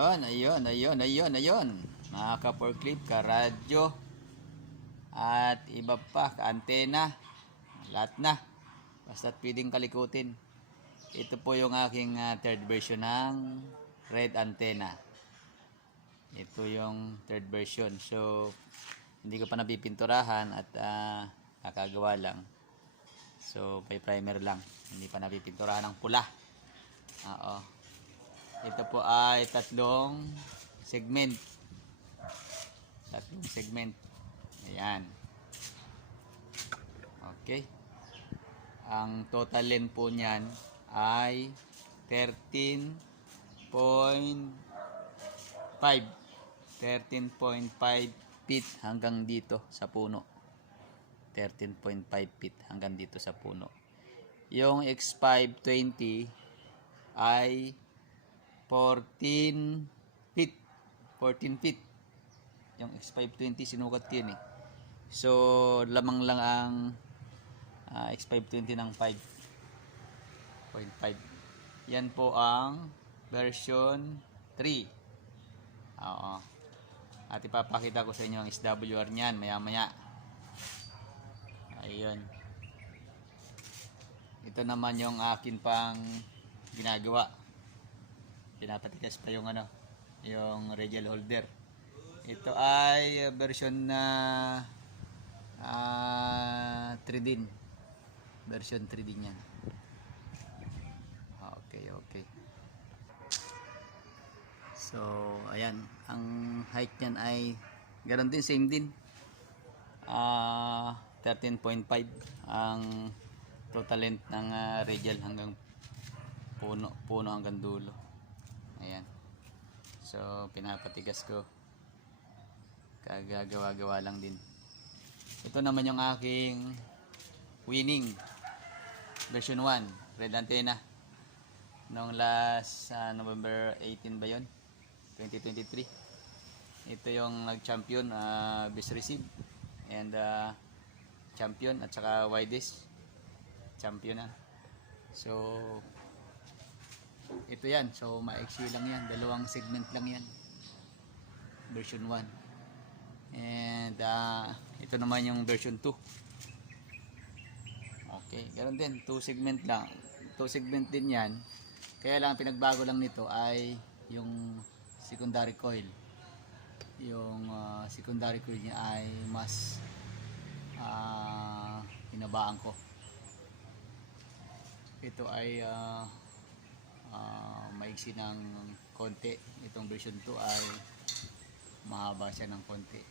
Ayun, ayun, ayun, ayun, ayun. Mga ka-forklift, ka-radyo, at iba pa, ka-antena. Lahat na. Basta pwedeng kalikutin. Ito po yung aking ah, third version ng red antenna. Ito yung third version. So, hindi ko pa napipinturahan at ah, kakagawa lang. So, may primer lang. Hindi pa napipinturahan ng pula. Oo. Ito po ay tatlong segment. Tatlong segment. Ayan. Okay. Ang total length po niyan ay 13.5 13.5 feet hanggang dito sa puno. 13.5 feet hanggang dito sa puno. Yung X520 ay 14 feet. 14 feet. Yung X520 sinukat ko yun eh. So, lamang lang ang ah, X520 ng 5.5. Yan po ang version 3. Oo. At ipapakita ko sa inyo ang SWR niyan maya maya. Ayun. Ito naman yung akin pang ginagawa. Pinapatikas pa yung ano, yung radial holder. Ito ay uh, version na ah 3 din. Version 3 din yan. Okay, okay. So, ayan. Ang height niyan ay ganoon din, same din. Ah 13.5 ang total length ng ah, radial hanggang puno, puno hanggang dulo. Ayan. So, pinapatigas ko. Kagagawa-gawa lang din. Ito naman yung aking winning version 1, red antenna. Noong last ah, November 18 ba yun? 2023. Ito yung nag-champion, uh, best receive and ah, champion at saka widest champion na. So, ito yan. So, maiksi lang yan. Dalawang segment lang yan. Version 1. And, ah, ito naman yung version 2. Okay, ganoon din. 2 segment lang. 2 segment din yan. Kaya lang, pinagbago lang nito ay yung secondary coil. Yung ah, secondary coil niya ay mas ah hinabaan ko. Ito ay ah, ah, maiksi ng konti. Itong version 2 ay mahaba siya ng konti.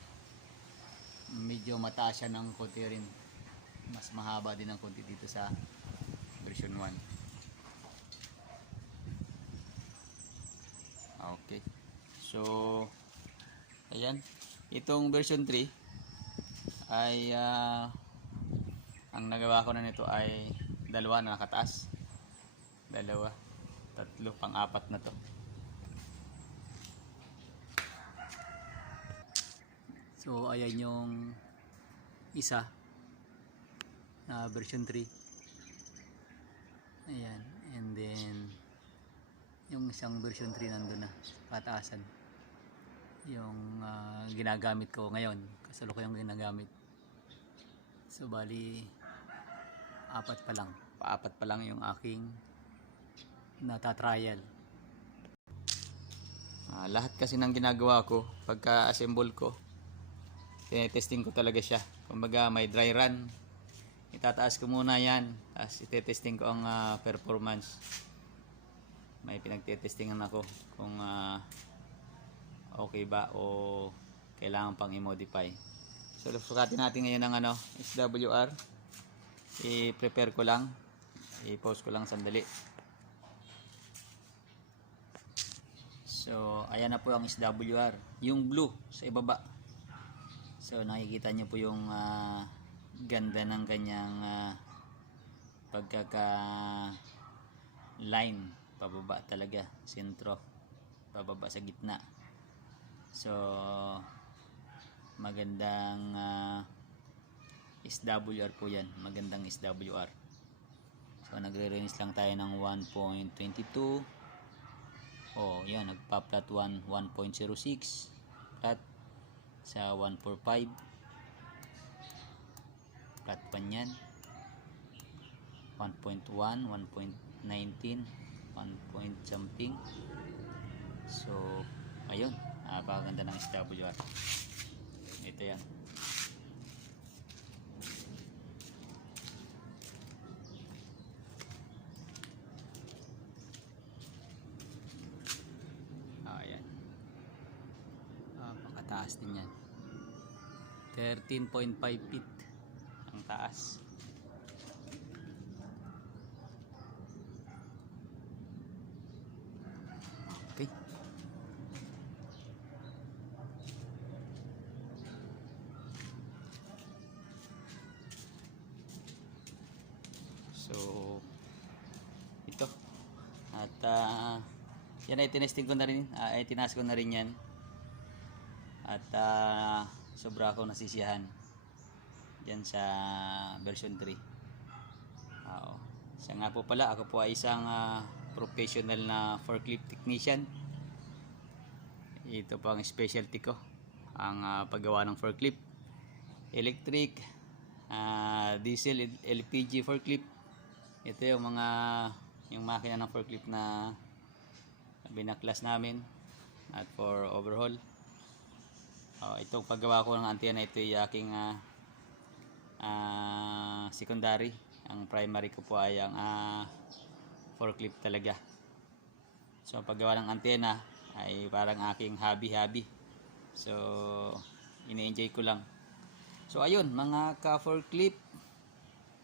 Medyo mataas siya ng konti rin. Mas mahaba din ng konti dito sa version 1. Okay. So, ayan. Itong version 3 ay ah, ang nagawa ko na nito ay dalawa na nakataas. Dalawa. Tatlo, pang-apat na to. So, ayan yung isa na version 3. Ayan. And then, yung isang version 3 nandun na. Pataasan. Yung ah, ginagamit ko ngayon. Kasalukuyang ginagamit. So, bali, apat pa lang. Paapat pa lang yung aking natatrial. Ah, lahat kasi ng ginagawa ko, pagka-assemble ko, tinetesting ko talaga siya. Kumbaga may dry run. Itataas ko muna yan. Tapos itetesting ko ang ah, performance. May pinagtetestingan ako kung ah, okay ba o kailangan pang i-modify. So sukatin natin ngayon ang ano, SWR. I-prepare ko lang. I-post ko lang sandali. So, ayan na po ang SWR. Yung blue sa ibaba. So, nakikita nyo po yung ah, ganda ng kanyang ah, pagkaka line. Pababa talaga. Sentro. Pababa sa gitna. So, magandang ah, SWR po yan. Magandang SWR. So, nagre-range lang tayo ng 1.22 Oh, yan, nagpa-flat 1, 1.06. Flat sa 145. Flat 1 yan. 1.1, 1.19, 1 point something. So, ayun. Napakaganda ng SWR. Ito yan. Ayan. Pakataas din yan. 13.5 feet ang taas. Okay. So, ito. At ah, yan ay tinesting ko na rin, ah, ay tinas ko na rin yan. At ah, sobra ako nasisiyahan dyan sa version 3. Oo. Siya nga po pala, ako po ay isang ah, professional na forklift technician. Ito po ang specialty ko, ang ah, paggawa ng forklift. Electric, ah, diesel, LPG forklift. Ito yung mga yung makina ng forklift na binaklas namin at for overhaul. Oh, itong paggawa ko ng antena ito ay aking ah, ah, secondary. Ang primary ko po ay ang ah, forklift talaga. So paggawa ng antena ay parang aking hobby-hobby. So ini-enjoy ko lang. So ayun, mga ka-forklift.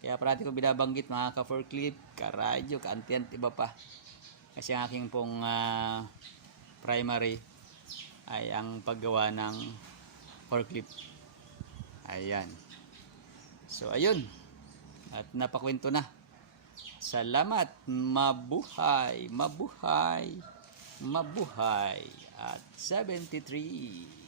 Kaya parati ko binabanggit mga ka-forklift, ka-radyo, ka-antiyan, iba pa. Kasi ang aking pong ah, primary ay ang paggawa ng forklift. Ayan. So ayun. At napakwento na. Salamat. Mabuhay. Mabuhay. Mabuhay. At 73.